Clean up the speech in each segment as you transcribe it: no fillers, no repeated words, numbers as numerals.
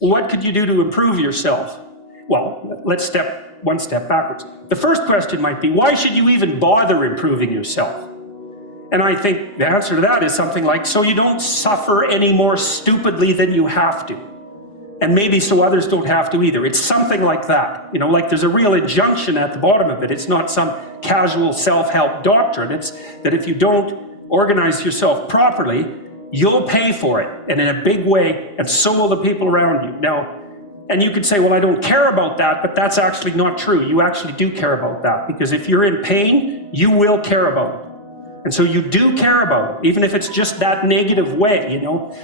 What could you do to improve yourself? Well, let's step one step backwards. The first question might be, why should you even bother improving yourself? And I think the answer to that is something like, so you don't suffer any more stupidly than you have to. And maybe so others don't have to either. It's something like that. You know, like there's a real injunction at the bottom of it. It's not some casual self-help doctrine. It's that if you don't organize yourself properly, you'll pay for it, and in a big way, and so will the people around you. Now, and you could say, well, I don't care about that, but that's actually not true. You actually do care about that, because if you're in pain, you will care about it. And so you do care about it, even if it's just that negative way, you know.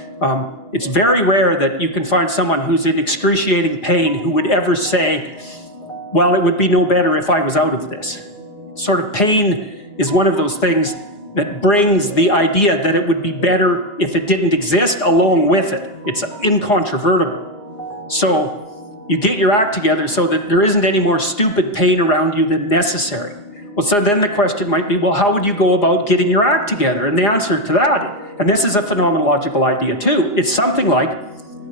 It's very rare that you can find someone who's in excruciating pain who would ever say, well, it would be no better if I was out of this. Sort of pain is one of those things that brings the idea that it would be better if it didn't exist along with it. It's incontrovertible. So you get your act together so that there isn't any more stupid pain around you than necessary. Well, so then the question might be, well, how would you go about getting your act together? And the answer to that, and this is a phenomenological idea too, it's something like,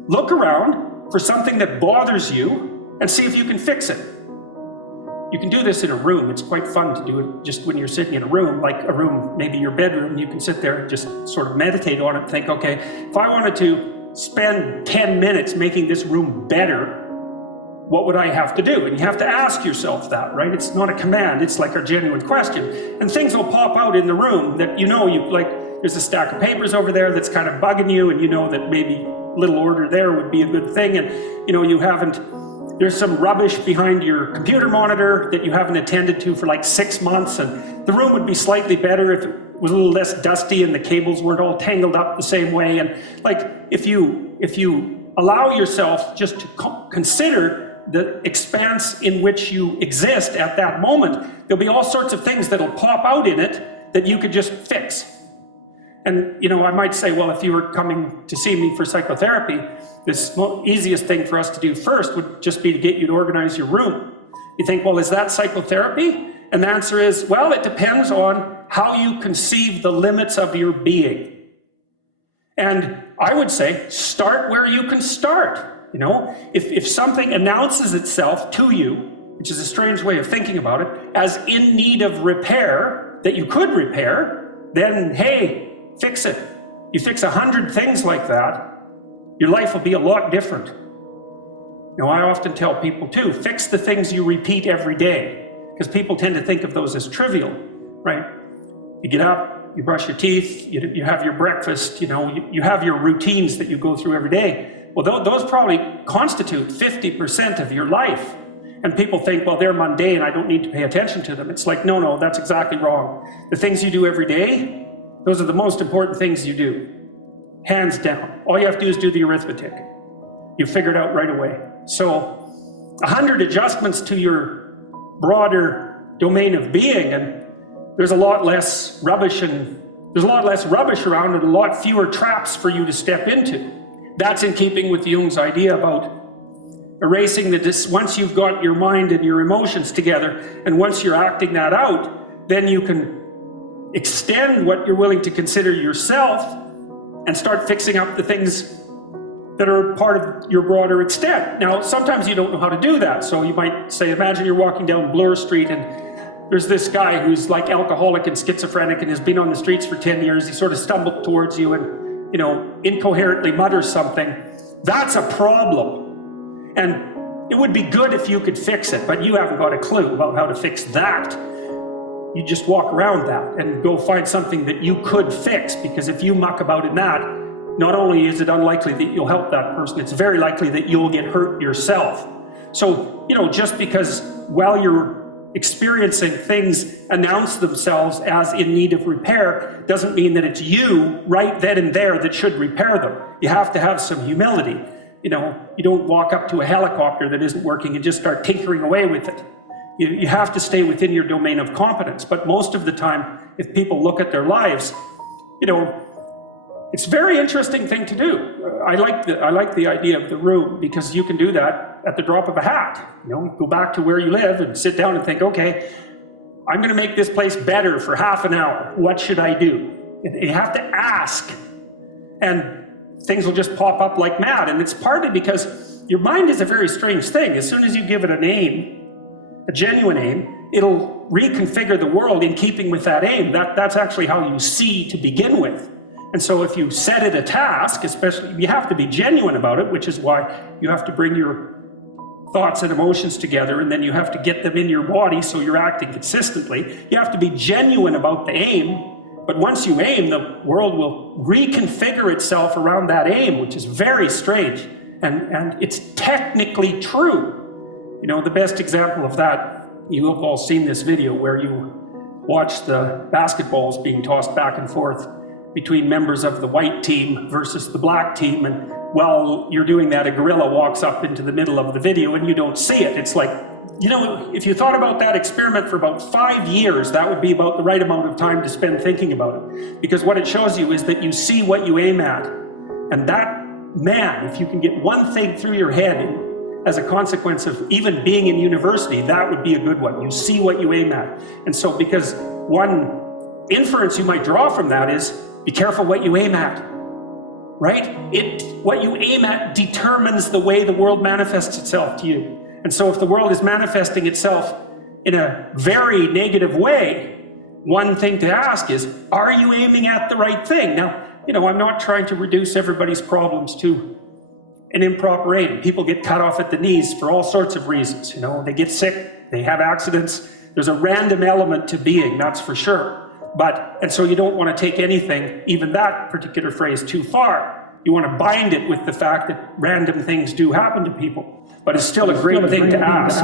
look around for something that bothers you and see if you can fix it. You can do this in a room. It's quite fun to do it just when you're sitting in a room, like a room, maybe your bedroom. You can sit there and just sort of meditate on it and think, okay, if I wanted to spend 10 minutes making this room better, what would I have to do? And you have to ask yourself that, right? It's not a command, it's like a genuine question. And things will pop out in the room that you know, there's a stack of papers over there that's kind of bugging you, and you know that maybe a little order there would be a good thing, and you know, there's some rubbish behind your computer monitor that you haven't attended to for like 6 months, and the room would be slightly better if it was a little less dusty and the cables weren't all tangled up the same way. And like, if you allow yourself just to consider the expanse in which you exist at that moment, there'll be all sorts of things that'll pop out in it that you could just fix. And you know, I might say, well, if you were coming to see me for psychotherapy, this easiest thing for us to do first would just be to get you to organize your room. You think, well, is that psychotherapy? And the answer is, well, it depends on how you conceive the limits of your being. And I would say, start where you can start. You know, if something announces itself to you, which is a strange way of thinking about it, as in need of repair, that you could repair, then hey, fix it. You fix 100 things like that, your life will be a lot different. You know, I often tell people too, fix the things you repeat every day, because people tend to think of those as trivial, right? You get up, you brush your teeth, you have your breakfast, you know, you have your routines that you go through every day. Well, those probably constitute 50% of your life. And people think, well, they're mundane, I don't need to pay attention to them. It's like, no, that's exactly wrong. The things you do every day, those are the most important things you do. Hands down. All you have to do is do the arithmetic. You figure it out right away. So 100 adjustments to your broader domain of being, and there's a lot less rubbish around, and a lot fewer traps for you to step into. That's in keeping with Jung's idea about erasing once you've got your mind and your emotions together, and once you're acting that out, then you can extend what you're willing to consider yourself and start fixing up the things that are part of your broader extent. Now, sometimes you don't know how to do that. So you might say, imagine you're walking down Bloor Street and there's this guy who's like alcoholic and schizophrenic and has been on the streets for 10 years. He sort of stumbled towards you and, you know, incoherently mutters something. That's a problem. And it would be good if you could fix it, but you haven't got a clue about how to fix that. You just walk around that and go find something that you could fix, because if you muck about in that, not only is it unlikely that you'll help that person, it's very likely that you'll get hurt yourself. So, you know, just because while you're experiencing things announce themselves as in need of repair doesn't mean that it's you right then and there that should repair them. You have to have some humility. You know, you don't walk up to a helicopter that isn't working and just start tinkering away with it. You have to stay within your domain of competence. But most of the time, if people look at their lives, you know, it's a very interesting thing to do. I like the idea of the room, because you can do that at the drop of a hat. You know, go back to where you live and sit down and think, okay, I'm going to make this place better for half an hour. What should I do? You have to ask, and things will just pop up like mad. And it's partly because your mind is a very strange thing. As soon as you give it an aim, a genuine aim, it'll reconfigure the world in keeping with that aim. That's actually how you see to begin with. And so if you set it a task, especially, you have to be genuine about it, which is why you have to bring your thoughts and emotions together, and then you have to get them in your body so you're acting consistently. You have to be genuine about the aim, but once you aim, the world will reconfigure itself around that aim, which is very strange. And it's technically true. You know, the best example of that, you have all seen this video where you watch the basketballs being tossed back and forth between members of the white team versus the black team, and while you're doing that, a gorilla walks up into the middle of the video and you don't see it. It's like, you know, if you thought about that experiment for about 5 years, that would be about the right amount of time to spend thinking about it. Because what it shows you is that you see what you aim at. And that, man, if you can get one thing through your head as a consequence of even being in university, that would be a good one. You see what you aim at. And so, because one inference you might draw from that is, be careful what you aim at, right? What you aim at determines the way the world manifests itself to you. And so if the world is manifesting itself in a very negative way, one thing to ask is, are you aiming at the right thing? Now, you know, I'm not trying to reduce everybody's problems to an improper aim. People get cut off at the knees for all sorts of reasons. You know, they get sick, they have accidents. There's a random element to being, that's for sure. And so you don't want to take anything, even that particular phrase, too far. You want to bind it with the fact that random things do happen to people. But it's still a great thing to ask.